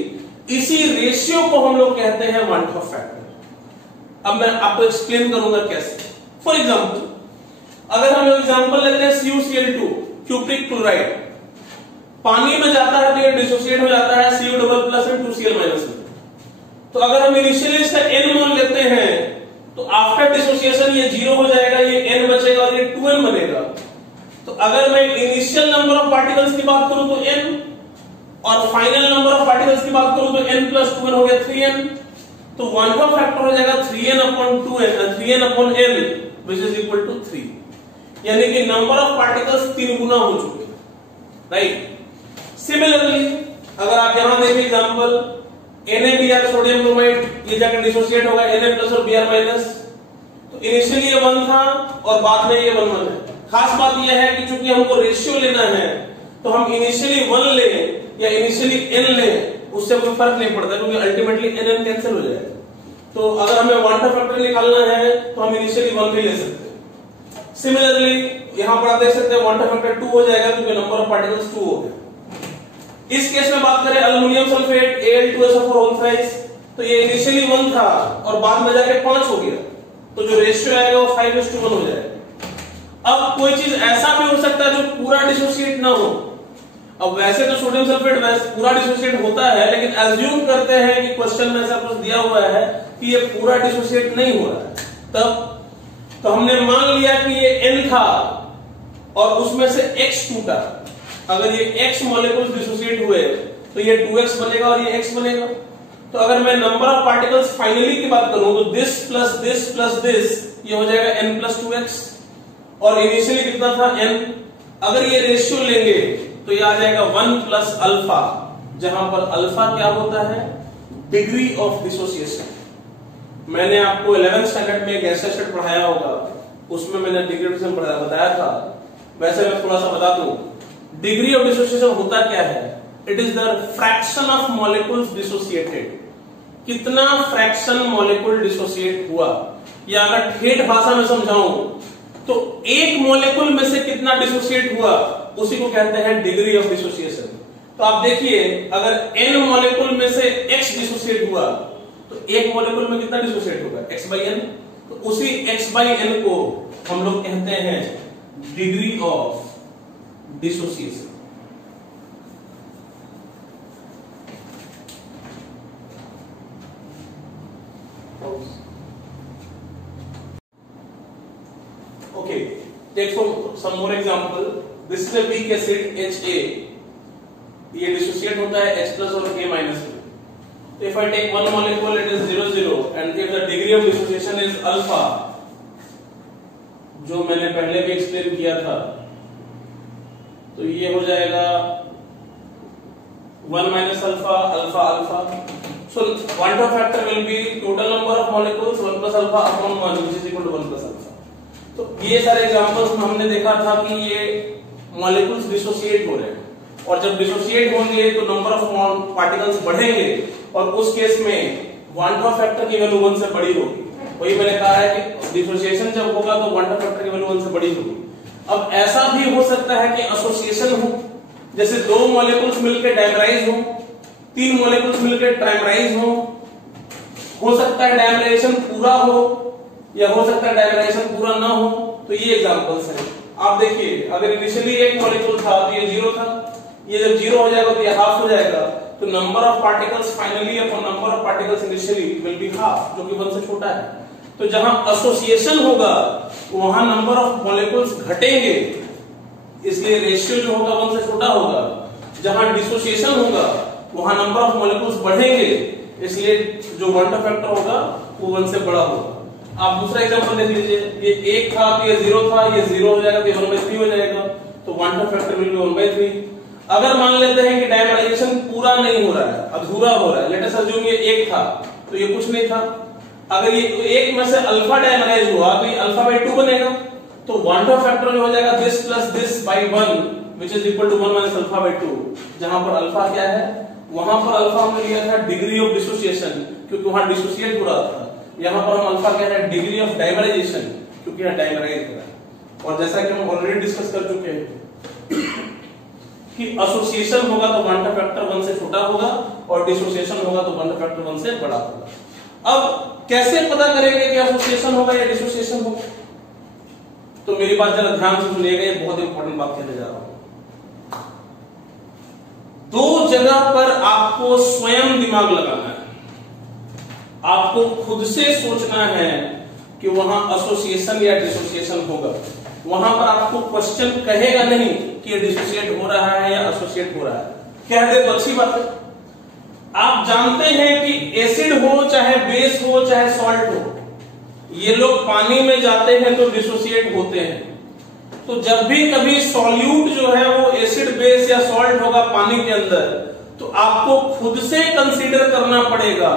इसी रेशियो को हम लोग कहते हैं वन ऑफ फैक्टर। अब मैं आपको एक्सप्लेन करूंगा कैसे। फॉर एग्जाम्पल, अगर हम एग्जाम्पल लेते हैं CuCl2 क्यूप्रिक क्लोराइड, पानी में जाता है तो ये डिसोसिएट हो जाता है Cu double plus and 2Cl minus में। तो अगर हम इनिशियली इसका n मोल लेते हैं तो आफ्टर डिसोसिएशन ये 0 हो जाएगा, ये n बचेगा और ये 2n बनेगा। तो अगर मैं इनिशियल नंबर ऑफ पार्टिकल्स की बात करूं तो n और फाइनल नंबर ऑफ पार्टिकल्स की बात करूं तो n प्लस 2n हो गया 3n। तो वन का फैक्टर हो जाएगा 3n upon 2n, 3n upon n which is equal to 3। यानी कि नंबर ऑफ पार्टिकल्स 3 गुना हो चुके, राइट। सिमिलरली अगर आप यहां देखें एग्जांपल NaBr सोडियम ब्रोमाइड, ये जाकर डिसोसिएट होगा Na प्लस और Br माइनस। तो इनिशियली ये 1 था और बाद में ये 1 1 है। खास बात यह है कि चूंकि हमको रेशियो लेना है तो हम इनिशियली 1 ले या इनिशियली n ले, उससे कोई फर्क नहीं पड़ता क्योंकि अल्टीमेटली n कैंसिल हो जाएगा। तो अगर हमें वन का फैक्टर निकालना है तो हम इनिशियली 1 भी ले सकते हैं। सिमिलरली यहां पर आप देख सकते हैं वन का फैक्टर 2 हो जाएगा क्योंकि नंबर ऑफ पार्टिकल्स 2 हो गए। इस केस में बात करें aluminium sulphate Al2SO4 whole thrice, तो ये इनिशियली 1 था और बाद में जाके 5 हो गया, तो जो रेशियो आएगा वो 5:1 हो जाएगा। अब कोई चीज ऐसा भी हो सकता है जो पूरा डिसोसिएट ना हो। अब वैसे तो सोडियम सल्फेट पूरा डिसोसिएट होता है, लेकिन एज्यूम करते हैं कि क्वेश्चन में ऐसा कुछ दिया हुआ है कि ये पूरा डिसोसिएट नहीं हो रहा है, तब तो हमने मान लिया कि ये N था और उसमें से X टूटा, अगर ये x मॉलिक्यूल्स डिसोसिएट हुए तो ये 2x बनेगा और ये x बनेगा। तो अगर मैं नंबर ऑफ पार्टिकल्स फाइनली की बात करूं तो this plus this plus this ये हो जाएगा n प्लस 2x, और इनिशियली कितना था n। अगर ये रेशियो लेंगे तो ये आ जाएगा 1 प्लस अल्फा, जहां पर अल्फा क्या होता है, डिग्री ऑफ डिसोसिएशन। मैंने आपको 11th स्टैंडर्ड में एक ऐसा सेट पढ़ाया होगा, उसमें मैंने डिग्री ऑफ डिसोसिएशन बताया था। वैसे मैं थोड़ा सा बता दूं, डिग्री ऑफ डिसोसिएशन होता क्या है, it is the fraction of molecules dissociated. कितना फ्रैक्शन मॉलिक्यूल डिसोसिएट हुआ, या अगर ठेठ भाषा में समझाऊं तो एक मॉलिक्यूल में से कितना डिसोसिएट हुआ उसी को कहते हैं डिग्री ऑफ डिसोसिएशन। तो आप देखिए, अगर n मॉलिक्यूल में से x डिसोसिएट हुआ तो एक मॉलिक्यूल में कितना डिसोसिएट होगा, x बाई n। तो उसी x बाई n को हम लोग कहते हैं degree of dissociation. Okay, take some more example. This is a weak acid HA. ये डिसोसिएट होता है H plus और K minus में। If I take one molecule, it is 0 0, and if the degree of dissociation is alpha, जो मैंने पहले भी explain किया था, तो ये हो जाएगा 1 minus alpha alpha alpha. So quantum factor will be total number of molecules 1 plus alpha upon 1, which is equal to 1 plus alpha. तो ये सारे एग्जांपल्स हमने देखा था कि ये मॉलिक्यूल्स डिसोसिएट हो रहे हैं, और जब डिसोसिएट होंगे तो नंबर ऑफ पार्टिकल्स बढ़ेंगे, और उस केस में क्वांटम फैक्टर की वैल्यू 1 से बड़ी होगी। वही मैंने कहा है कि डिसोसिएशन जब होगा तो क्वांटम फैक्टर की वैल्यू 1 से बड़ी होगी। अब ऐसा भी हो सकता है कि एसोसिएशन हो, जैसे 2 मॉलिक्यूल्स मिलकर डायमराइज हो, 3 मॉलिक्यूल्स मिलकर ट्राइमराइज हो सकता है डायमराइजेशन पूरा हो, या हो सकता है डायमराइजेशन पूरा ना हो। तो ये एग्जांपल्स हैं। आप देखिए, अगर इनिशियली एक मॉलिक्यूल था तो ये 0 था, ये जब 0 हो जाएगा तो ये हाफ हो जाएगा। तो number of particles finally upon number of particles initially will be half, जो कि 1 से छोटा है। तो जहां एसोसिएशन होगा वहां नंबर ऑफ मॉलिक्यूल्स घटेंगे, इसलिए रेशियो जो होगा 1 से छोटा होगा। जहां डिसोसिएशन होगा वहां नंबर ऑफ मॉलिक्यूल्स बढ़ेंगे, इसलिए जो क्वांटम फैक्टर होगा वो 1 से बड़ा होगा। आप दूसरा एग्जांपल देख लीजिए, ये 1 था तो ये 0 था, ये 0 हो जाएगा तो ये 1/3 हो जाएगा, तो क्वांटम फैक्टर विल बी 1/3। अगर मान लेते हैं कि डायमराइजेशन पूरा नहीं हो रहा है, अधूरा हो रहा है, लेट अस अज्यूम ये 1 था तो ये कुछ नहीं था, अगर ये 1 में से अल्फा डायमराइज हुआ तो ये अल्फा/2 बनेगा। तो क्वांटम फैक्टर जो हो जाएगा this plus this by 1, which is equal to 1 minus alpha. जहां पर अल्फा क्या है, वहां पर अल्फा हमने लिया था डिग्री ऑफ डिसोसिएशन, क्योंकि वहां डिसोसिएट हो रहा था। यहां पर हम अल्फा क्या है, डिग्री ऑफ डायमराइजेशन, क्योंकि यहां डायमराइज हो रहा है। और जैसा कि हम ऑलरेडी डिस्कस कर चुके हैं कि एसोसिएशन होगा तो क्वांटम फैक्टर 1 से छोटा होगा, और डिसोसिएशन होगा तो क्वांटम फैक्टर 1 से बड़ा होगा। अब कैसे पता करेंगे कि एसोसिएशन होगा या डिसोसिएशन होगा, तो मेरी बात जरा ध्यान से सुनिएगा, ये बहुत इंपॉर्टेंट बात कहने जा रहा हूं। 2 जगह पर आपको स्वयं दिमाग लगाना है, आपको खुद से सोचना है कि वहां एसोसिएशन या डिसोसिएशन होगा। वहां पर आपको क्वेश्चन कहेगा नहीं कि ये डिसोसिएट हो रहा है या एसोसिएट हो रहा है, कह दे तो अच्छी बात है। आप जानते हैं कि एसिड हो चाहे बेस हो चाहे सॉल्ट हो, ये लोग पानी में जाते हैं तो डिसोसिएट होते हैं। तो जब भी कभी सॉल्यूट जो है वो एसिड बेस या सॉल्ट होगा पानी के अंदर, तो आपको खुद से कंसीडर करना पड़ेगा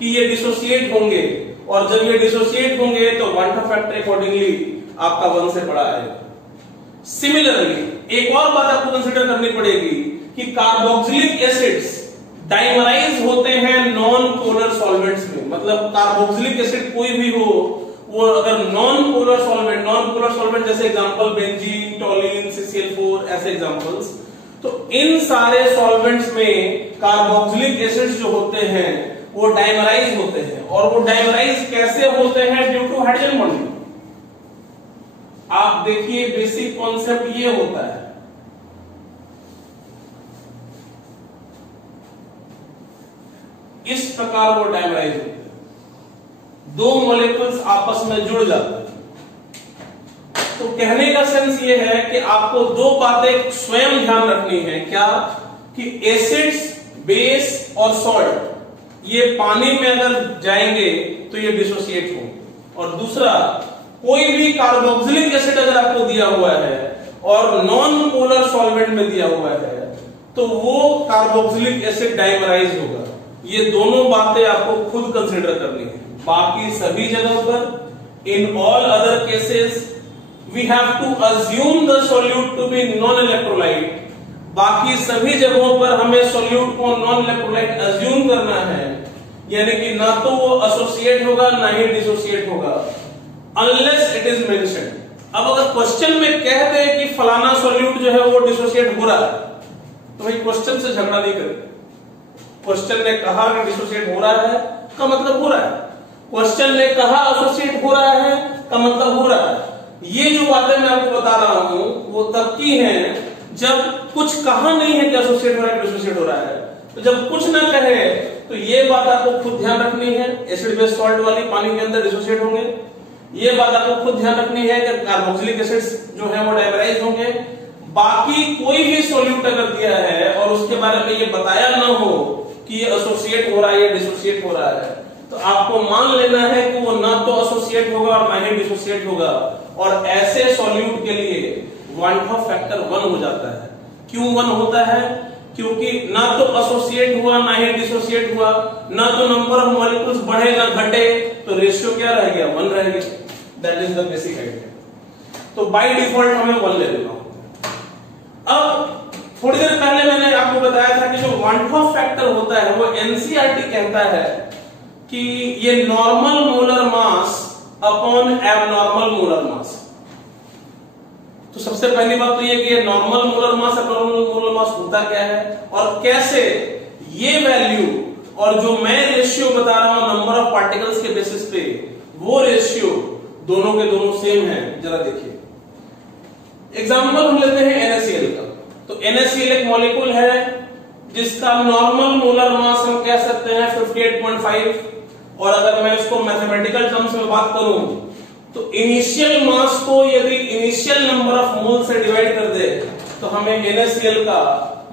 कि ये डिसोसिएट होंगे, और जब ये डिसोसिएट होंगे तो क्वांटम फैक्टर अकॉर्डिंगली आपका 1 से बड़ा आएगा। सिमिलरली एक और बात आपको कंसीडर करनी पड़ेगी कि कार्बोक्सिलिक एसिड्स डाइमराइज होते हैं नॉन पोलर सॉल्वेंट्स में। मतलब कार्बोक्सिलिक एसिड कोई भी हो, वो अगर नॉन पोलर सॉल्वेंट जैसे एग्जांपल बेंजीन, टोलिन, CCl4 ऐसे एग्जांपल्स, तो इन सारे सॉल्वेंट्स में कार्बोक्सिलिक एसिड्स जो होते हैं वो डाइमराइज होते हैं। और वो डाइमराइज कैसे होते हैं? Due to hydrogen bonding. आप देखिए बेसिक कॉन्सेप्ट ये होता है, इस प्रकार वो डाइमराइज होते हैं, 2 मॉलिक्यूल्स आपस में जुड़ जाते हैं। तो कहने का सेंस ये है कि आपको दो बातें स्वयं ध्यान रखनी है। क्या? कि एसिड्स, बेस और सॉल्ट ये पानी में अगर जाएंगे तो ये डिसोसिएट होंगे। और दूसरा, कोई भी कार्बोक्सिलिक एसिड अगर आपको दिया हुआ है और नॉन पोलर सॉल्वेंट में दिया हुआ है तो वो कार्बोक्सिलिक एसिड डाइमराइज होगा। ये दोनों बातें आपको खुद कंसीडर करनी है। बाकी सभी जगह पर, in all other cases we have to assume the solute to be non electrolyte. बाकी सभी जगहों पर हमें सोल्यूट को नॉन इलेक्ट्रोलाइट अज्यूम करना है, यानी कि ना तो वो एसोसिएट होगा ना ही डिसोसिएट होगा, अनलेस इट इज मेंशन्ड। अब अगर क्वेश्चन में कह दे कि फलाना सोल्यूट जो है वो डिसोसिएट हो रहा है, तो भाई क्वेश्चन से झगड़ा नहीं करें। क्वेश्चन ने कहा कि डिसोसिएट हो रहा है का मतलब हो रहा है, क्वेश्चन ने कहा एसोसिएट हो रहा है का मतलब हो रहा है। ये जो बातें मैं आपको बता रहा हूं वो तब की हैं जब कुछ कहा नहीं है कि एसोसिएट हो रहा है, डिसोसिएट हो रहा है। तो जब कुछ ना कहे तो ये बात आपको खुद ध्यान रखनी है, एसिड बेस सॉल्ट वाली पानी के अंदर डिसोसिएट होंगे। ये बात आपको खुद ध्यान रखनी है कि कार्बोक्सिलिक एसिड्स जो है वो डाइमराइज होंगे। बाकी कोई भी सॉल्यूट अगर दिया है और उसके बारे में ये बताया ना हो कि ये एसोसिएट हो रहा है या डिसोसिएट हो रहा है, तो आपको मान लेना है कि वो ना तो एसोसिएट होगा और ना ही डिसोसिएट होगा। और ऐसे सॉल्यूट के लिए वान टॉप फैक्टर 1 हो जाता है। क्यों 1 होता है? क्योंकि ना तो एसोसिएट हुआ ना ही डिसोसिएट हुआ, ना तो नंबर ऑफ मॉलिक्यूल्स बढ़े ना घटे, तो रेशियो क्या रह गया? 1 रह गया। That is the basic idea. तो बाय डिफॉल्ट हमें 1 ले लेना होगा। अब थोड़ी देर पहले मैंने आपको बताया था कि जो वान टॉप फैक्टर होता है वो एनसीईआरटी कहता है कि ये normal molar mass upon abnormal molar mass. तो सबसे पहली बात तो ये कि ये normal molar mass abnormal molar mass होता क्या है और कैसे ये वैल्यू और जो मैं रेशियो बता रहा हूं नंबर ऑफ पार्टिकल्स के बेसिस पे, वो रेशियो दोनों के दोनों सेम है। जरा देखिए, एग्जांपल हम लेते हैं NaCl का। तो NaCl एक मॉलिक्यूल है जिसका नॉर्मल मोलर मास हम कह सकते हैं 58.5, और अगर मैं इसको मैथमेटिकल टर्म्स में बात करूं तो इनिशियल मास को यदि इनिशियल नंबर ऑफ मोल से डिवाइड कर दे तो हमें NaCl का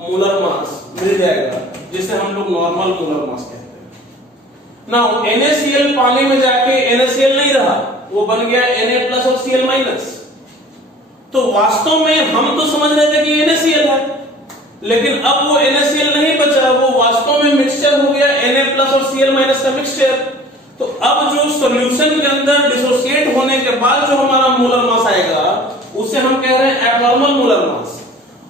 मोलर मास मिल जाएगा, जिसे हम लोग नॉर्मल मोलर मास कहते हैं। नाउ NaCl पानी में जाके NaCl नहीं रहा, वो बन गया Na+ और Cl-। तो वास्तव में हम तो समझ रहे थे कि NaCl है, लेकिन अब वो NaCl नहीं बचा, वो वास्तव में मिक्सचर हो गया Na+ और Cl- का मिक्सचर। तो अब जो सॉल्यूशन के अंदर डिसोसिएट होने के बाद जो हमारा मोलर मास आएगा उसे हम कह रहे हैं एबनॉर्मल मोलर मास।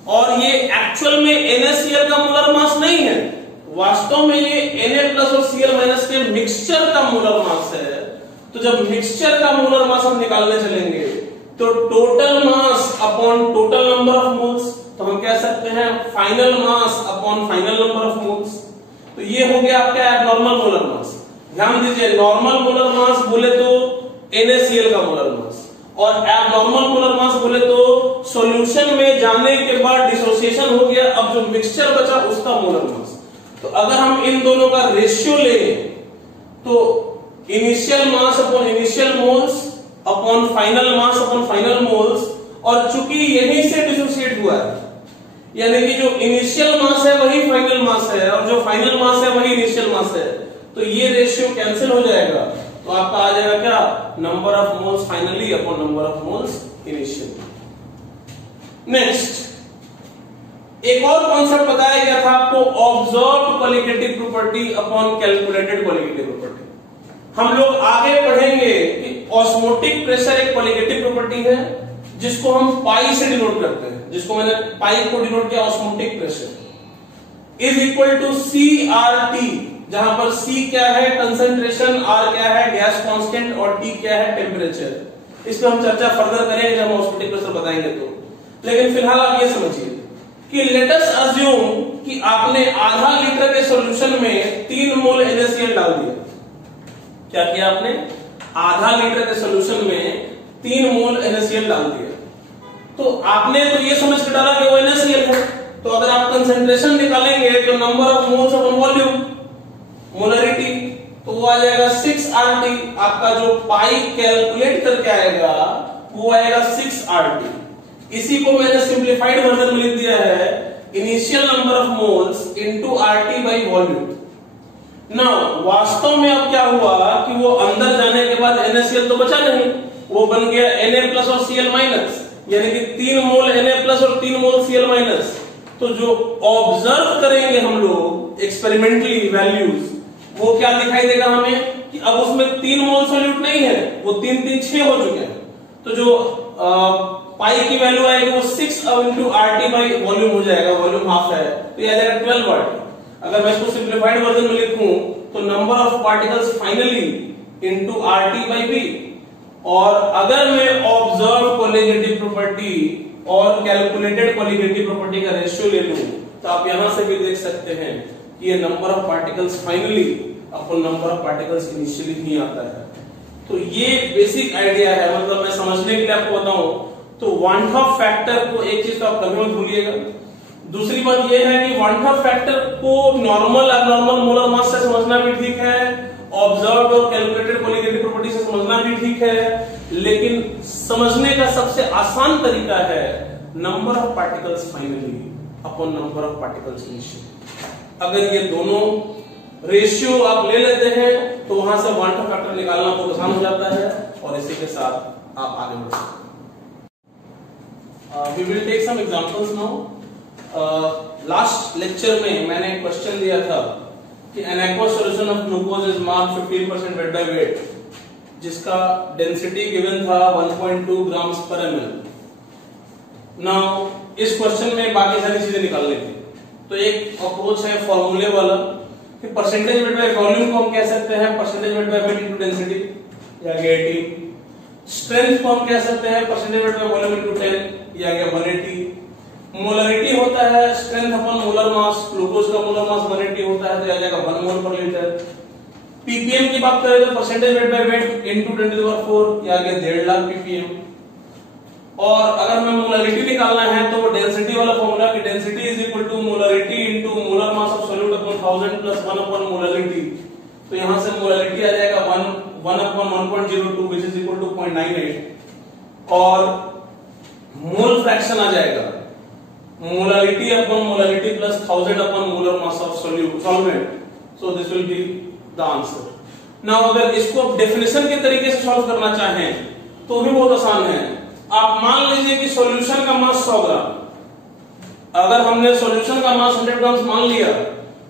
और ये एक्चुअल में NaCl का मोलर मास नहीं है, वास्तव में ये Na+ और Cl- के मिक्सचर का मोलर मास है। तो जब मिक्सचर का मोलर मास हम निकालने चलेंगे तो total mass upon total number of moles, तो हम कह सकते हैं final mass upon final number of moles. तो ये हो गया आपका एबनॉर्मल मोलर मास। ध्यान दीजिए, नॉर्मल मोलर मास बोले तो NaCl का मोलर मास, और एबनॉर्मल मोलर मास बोले तो सॉल्यूशन में जाने के बाद डिसोसिएशन हो गया, अब जो मिक्सचर बचा उसका मोलर मास। तो अगर हम इन दोनों का रेशियो लें तो initial mass upon initial moles upon final mass upon final moles, और चूंकि यहीं से डिसोसिएट हुआ है, यानी कि जो इनिशियल मास है वही फाइनल मास है और जो फाइनल मास है वही इनिशियल मास है, तो ये रेशियो कैंसिल हो जाएगा। तो आपका आ जाएगा क्या? Number of moles finally upon number of moles initially. Next, एक और कॉन्सेप्ट बताया गया था आपको, observed qualitative property upon calculated qualitative property. हम लोग आगे पढ़ेंगे कि ऑस्मोटिक प्रेशर एक क्वालिटेटिव प्रॉपर्टी है जिसको हम पाई से डिनोट करते हैं, जिसको मैंने पाई को डिनोट किया osmotic pressure is equal to CRT, जहां पर C क्या है कंसंट्रेशन, R क्या है गैस कांस्टेंट और T क्या है टेम्परेचर। इस पे हम चर्चा फर्दर करेंगे जब हम ऑस्मोटिक प्रेशर बताएंगे तो। लेकिन फिलहाल आप ये समझिए कि लेट अस अज्यूम कि आपने आधा लीटर के सॉल्यूशन में 3 मोल NaCl डाल दिया। क्या किया आपने? आधा लीटर के सॉल्यूशन में 3 मोल NaCl डाल दिया। तो आपने तो ये समझ के डाला कि वो NaCl है, तो अगर आप कंसंट्रेशन निकालेंगे तो number of moles upon volume, molarity, तो वो आ जाएगा 6RT। आपका जो पाई कैलकुलेट करके आएगा वो आएगा 6RT। इसी को मैंने सिंप्लीफाइड वर्जन में लिख दिया है initial number of moles into RT by volume. ना वास्तव में अब क्या हुआ कि वो अंदर जाने के बाद NaCl तो बचा नहीं, वो बन गया Na+ और Cl-, यानी कि 3 मोल Na+ और 3 मोल Cl-। तो जो ऑब्जर्व करेंगे हम लोग एक्सपेरिमेंटली वैल्यूज, वो क्या दिखाई देगा हमें कि अब उसमें 3 मोल सॉल्यूट नहीं है, वो 3 3 6 हो चुके हैं। तो जो पाई की वैल्यू आएगी वो 6 अब इंटू RT बाई वॉल्यूम हो जाएगा, वॉल्यूम हाफ है तो ये आ जाएगा 12RT। अगर मैं इसको सिंप्लीफाइड वर्जन में लिखूं तो number of particles finally into RT by V। और अगर मैं ऑब्जर्व कोलिगेटिव प्रॉपर्टी और कैलकुलेटेड कोलिगेटिव प्रॉपर्टी का रेशियो ले लूं तो आप यहां से भी देख सकते हैं कि ये number of particles finally upon number of particles initially ही आता है। तो ये बेसिक आइडिया है। मतलब मैं समझने के लिए आपको बताऊं तो वन हाफ फैक्टर को, एक चीज तो आप कभी मत भूलिएगा, दूसरी बात यह है कि वन हाफ फैक्टर को नॉर्मल एब्नॉर्मल मोलर मास से समझना भी ठीक है, ऑब्जर्व्ड और कैलकुलेटेड कोलिगेटिव प्रॉपर्टी से समझना भी ठीक है, लेकिन समझने का सबसे आसान तरीका है number of particles finally upon number of particles initially. अगर ये दोनों रेशियो आप ले लेते हैं तो वहां से वन हाफ फैक्टर निकालना बहुत आसान हो जाता है और इसी के साथ आप आगे बढ़ सकते हैं। We will take some examples now. Last lecture में मैंने एक क्वेश्चन दिया था कि an aqueous solution of glucose is marked 15% weight by weight, जिसका डेंसिटी गिवन था 1.2 ग्राम्स पर ml। नाउ इस क्वेश्चन में बाकी सारी चीजें निकालनी थी, तो एक अप्रोच है फॉर्मूले वाला कि परसेंटेज वेट बाय वॉल्यूम को हम कह सकते हैं percentage weight by weight into density या गया 80। स्ट्रेंथ को हम कह सकते हैं percentage weight by volume into 10 या गया 180। मोलरिटी होता है स्ट्रेंथ अपॉन मोलर मास, ग्लूकोज का मोलर मास 180 होता है तो आ जाएगा 1 मोल पर लीटर। पीपीएम की बात करें तो percentage weight by weight into 10⁴ या आ गया 1.5 लाख पीपीएम। और अगर मैं मोलरिटी निकालना है तो वो डेंसिटी वाला फॉर्मूला कि density is equal to molarity into molar mass of solute upon 1000 plus 1 upon molarity. तो यहां से मोलरिटी आ जाएगा 1 upon 1.02 which is equal to 0.98 और मोल फ्रैक्शन आ जाएगा molarity upon molarity plus 1000 upon molar mass of solvent. So this will be the answer. Now अगर इसको आप डेफिनेशन के तरीके से सॉल्व करना चाहें तो भी बहुत आसान है। आप मान लीजिए कि सॉल्यूशन का मास 100 ग्राम, अगर हमने सॉल्यूशन का मास 100 ग्राम मान लिया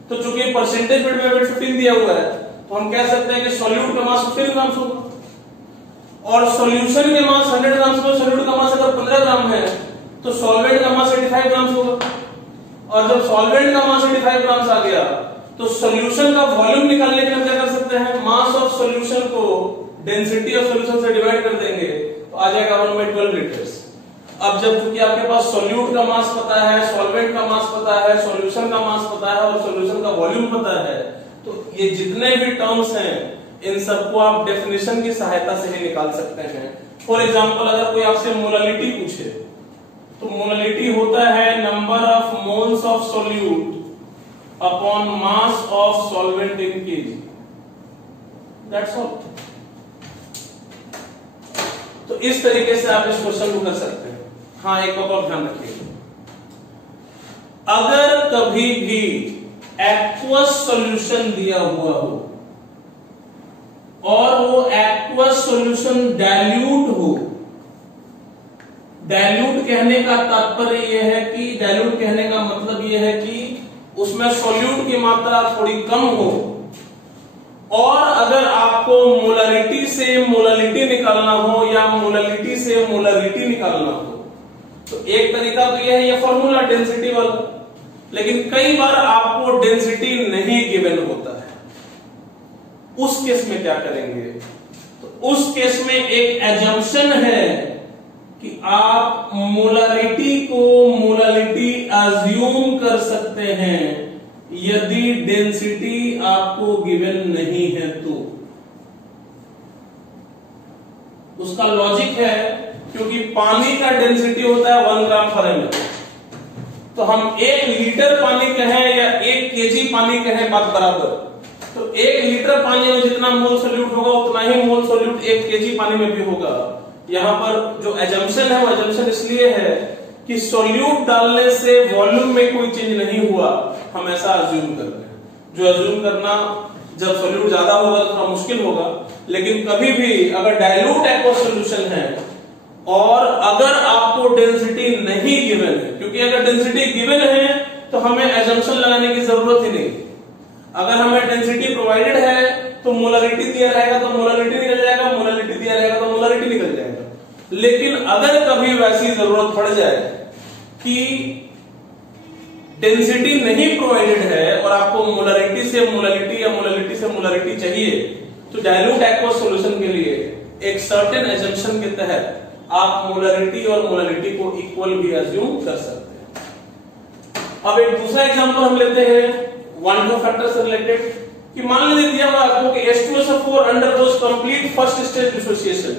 तो चूंकि परसेंटेज वेट बाय वेट 15 दिया हुआ है तो हम कह सकते हैं कि सॉल्यूट का मास 15 ग्राम होगा और सॉल्यूशन के मास 100 ग्राम से सॉल्यूट का मास अगर 15 ग्राम है तो सॉल्वेंट का मास 85 ग्राम होगा। और जब सॉल्वेंट का मास 85 ग्राम आ गया तो सॉल्यूशन का वॉल्यूम निकालने के लिए क्या कर सकते हैं, मास ऑफ सॉल्यूशन को डेंसिटी ऑफ सॉल्यूशन से डिवाइड कर देंगे तो आ जाएगा 1/12 लीटर्स। अब जब चूंकि आपके पास सॉल्यूट का मास पता है, सॉल्वेंट का मास पता है, सॉल्यूशन का मास पता है और सॉल्यूशन का वॉल्यूम पता है तो ये जितने भी टर्म्स हैं इन सबको आप डेफिनेशन की सहायता से ही निकाल सकते हैं। फॉर एग्जांपल अगर कोई आपसे मोलालिटी पूछे तो मोलालिटी होता है number of moles of solute upon mass of solvent in KG. That's all. तो इस तरीके से आप इस क्वेश्चन को कर सकते हैं। हाँ, एक बात और ध्यान रखिए, अगर कभी भी एक्वस सॉल्यूशन दिया हुआ हो और वो एक्वस सॉल्यूशन डाइल्यूट हो, डाइल्यूट कहने का तात्पर्य यह है कि डाइल्यूट कहने का मतलब यह है कि उसमें सॉल्यूट की मात्रा थोड़ी कम हो और अगर आपको मोलारिटी से मोलालिटी निकालना हो या मोलालिटी से मोलारिटी निकालना हो तो एक तरीका तो यह है ये फॉर्मूला डेंसिटी वाला, लेकिन कई बार आपको डेंसिटी नहीं गिवन होता है। उस केस में क्या करेंगे, तो उस केस में एक एजम्पशन है कि आप मोलारिटी को मोलालिटी अज्यूम कर सकते हैं यदि डेंसिटी आपको गिवन नहीं है तो। उसका लॉजिक है क्योंकि पानी का डेंसिटी होता है 1 ग्राम पर ml, तो हम 1 लीटर पानी कहें या 1 केजी पानी कहें बात बराबर, तो 1 लीटर पानी में जितना मोल सोल्यूट होगा उतना ही मोल सोल्यूट 1 केजी पानी में भी होगा। यहाँ पर जो एजम्पशन है वो एजम्पशन इसलिए है कि सोल्यूट डालने से वॉल्यूम में कोई चेंज नहीं हुआ, हम ऐसा अज्यूम कर रहे हैं। जो अज्यूम करना जब सोल्यूट ज्यादा होगा तो थोड़ा मुश्किल होगा, लेकिन कभी भी अगर डाइल्यूट एक्वस सॉल्यूशन है और अगर आपको डेंसिटी नहीं गिवन है, क्योंकि अगर डेंसिटी गिवन है तो हमें एजम्पशन लगाने की जरूरत ही नहीं। अगर हमें डेंसिटी प्रोवाइडेड है तो मोलारिटी दिया रहेगा तो मोलारिटी निकल जाएगा, मोलारिटी दिया रहेगा तो मोलारिटी निकल जाएगा। लेकिन अगर कभी वैसी जरूरत पड़ जाए कि डेंसिटी नहीं प्रोवाइडेड है और आपको मोलारिटी से मोलारिटी या मोलारिटी से मोलारिटी चाहिए, तो डाइल्यूट एक्वस सॉल्यूशन के लिए एक सर्टेन एजम्पशन के तहत आप मोलारिटी और मोलारिटी को इक्वल भी अज्यूम कर सकते हैं। अब एक दूसरा एग्जांपल हम लेते हैं वन टू फैक्टर से रिलेटेड, कि मान लीजिए दिया हुआ आपको कि H2SO4 undergoes complete first stage dissociation.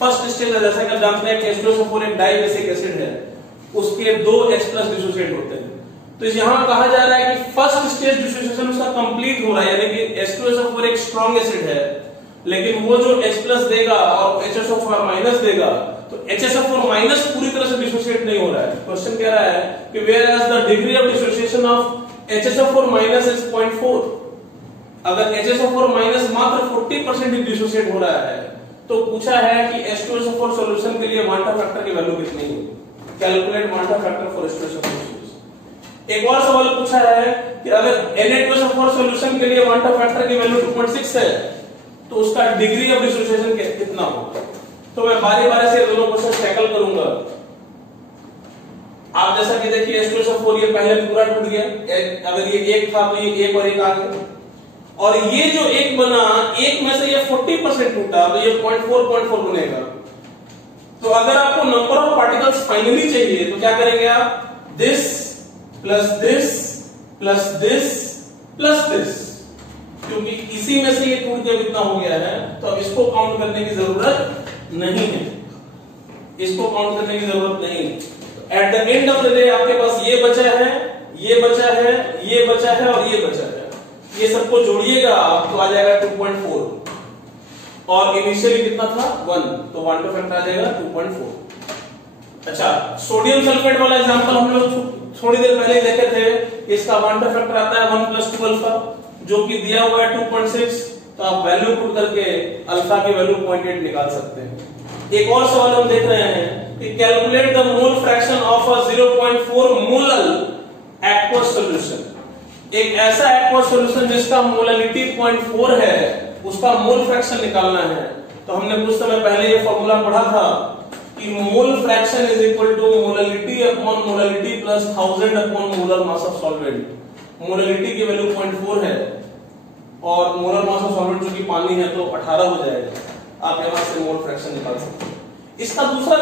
First stage जैसा कि आप जानते हैं कि H2SO4 एक डाइबेसिक एसिड है, उसके 2 H+ डिसोसिएट होते हैं। तो यहां कहा जा रहा है कि फर्स्ट स्टेज डिसोसिएशन उसका कंप्लीट हो रहा है, यानी कि H2SO4 एक स्ट्रॉन्ग एसिड है, लेकिन वो जो H+ देगा और HSO4- देगा, तो HSO4- पूरी तरह से डिसोसिएट नहीं हो रहा है। क्वेश्चन कह रहा है कि whereas the degree of dissociation of HSO4- is 0.4। अगर HSO4- मात्र 40% डिसोसिएट हो रहा है, तो पूछा है कि H2SO4 सॉल्यूशन के लिए वांटा फैक्टर की वैल्यू कितनी है। Calculate van't factor for H2SO4 solution. एक और सवाल पूछा है कि अगर Na2SO4 सॉल्यूशन के लिए वांटा फैक्टर की वैल्यू 2.6 है, तो उसका डिग्री ऑफ डिसोसिएशन कितना होगा। तो मैं बारी बारी से दोनों क्वेश्चन टैकल करूंगा। आप जैसा कि देखिए H2SO4 ये पहले पूरा टूट गया, अगर ये एक था तो ये एक और एक आ गया, और ये जो एक बना, एक में से ये 40% टूटा, तो ये 0.4 बनेगा। तो अगर आपको नंबर ऑफ पार्टिकल्स फाइनली चाहिए तो क्या करेंगे आप, this plus this plus this plus this, क्योंकि इसी में से ये टूट के कितना हो गया है, तो अब इसको काउंट करने की जरूरत नहीं है, इसको काउंट करने की जरूरत नहीं। At the end of the day आपके पास ये बचा है, ये बचा है, ये बचा है और ये बचा है। ये सबको जोड़िएगा तो आ जाएगा 2.4, और इनिशियली कितना था 1, तो 1 टू फैक्टर आ जाएगा 2.4। अच्छा, सोडियम सल्फेट वाला एग्जांपल हम लोग थोड़ी देर पहले देखे थे। इसका 1 टू फैक्टर आता है 1 + 2 अल्फा, जो कि दिया हुआ है 2.6, तो आप वैल्यू पुट करके अल्फा की वैल्यू 0.8 निकाल सकते हैं। एक और सवाल हम देख रहे हैं कि calculate the mole fraction of a 0.4 molal aqueous solution. एक ऐसा एक्वस सॉल्यूशन जिसका मोललिटी 0.4 है, उसका मोल फ्रैक्शन निकालना है। तो हमने कुछ समय पहले ये फॉर्मूला पढ़ा था कि mole fraction is equal to molality upon molality plus 1000 upon molar mass of solvent. Molality की वैल्यू 0.4 है और मोलर मास ऑफ सॉल्वेंट जो कि पानी है तो 18 हो जाएगा। आप यहां से मोल फ्रैक्शन निकाल सकते हैं। इसका दूसरा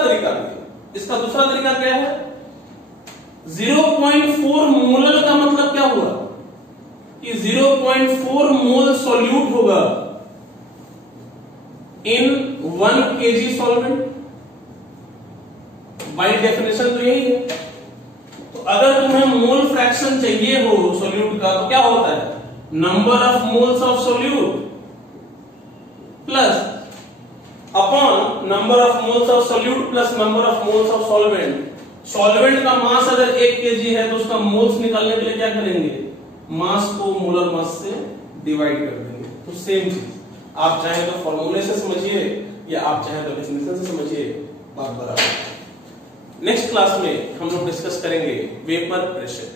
तरीका क्या है, 0.4 मोलर का मतलब क्या हुआ कि 0.4 मोल सॉल्यूट होगा इन 1 kg सॉल्वेंट। बाय डेफिनेशन तो यही है। तो अगर तुम्हें मोल फ्रैक्शन चाहिए हो सॉल्यूट का, तो क्या होता है, number of moles of solute plus upon number of moles of solute plus number of moles of solvent. Solvent का मास अगर 1 kg है तो उसका मोल्स निकालने के लिए क्या करेंगे, मास को मोलर मास से डिवाइड कर देंगे। तो सेम चीज, आप चाहे तो फॉर्मूले से समझिए या आप चाहे तो डेफिनेशन से समझिए, बात बराबर। नेक्स्ट क्लास में हम लोग डिस्कस करेंगे वेपर प्रेशर।